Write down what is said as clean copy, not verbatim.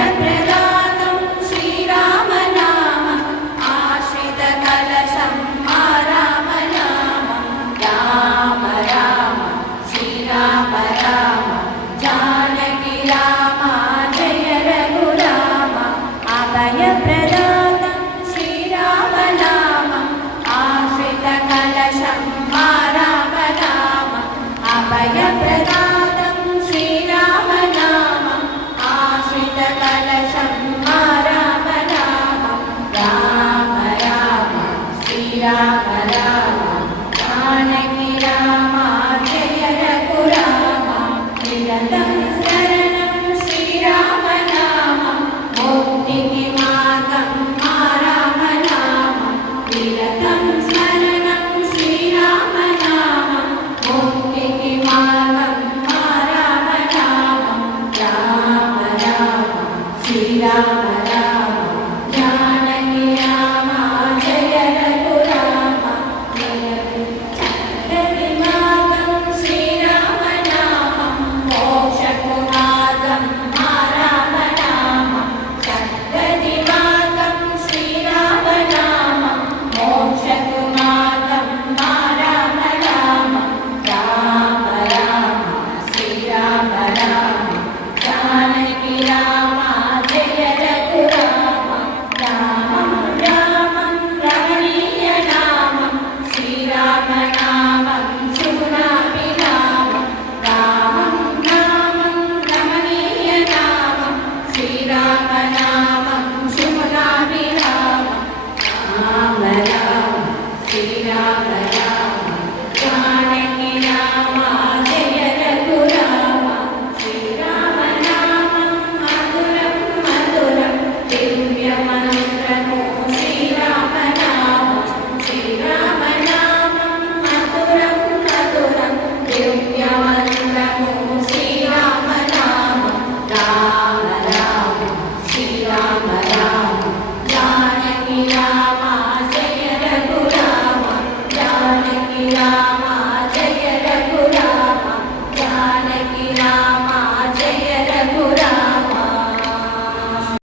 अभयप्रदातं श्रीरामनामम् आश्रितकलशं मा रामनामं राम राम श्रीराम राम जानकी राम जय रघुराम अभयप्रदातं श्रीरामनामम् आश्रितकलशं मा रामनाम अभयप्रदातं श्रीरामनामम् आश्रितकलशं मा रामनामं राम राम श्रीराम राम जानकी राम जय रघुराम निरतं शरणं श्रीरामनामं मुक्तिः मार्गं मा रामनामं निरतं शरणं श्रीरामनामं मुक्तिः मार्गं मा रामनामं राम राम श्रीराम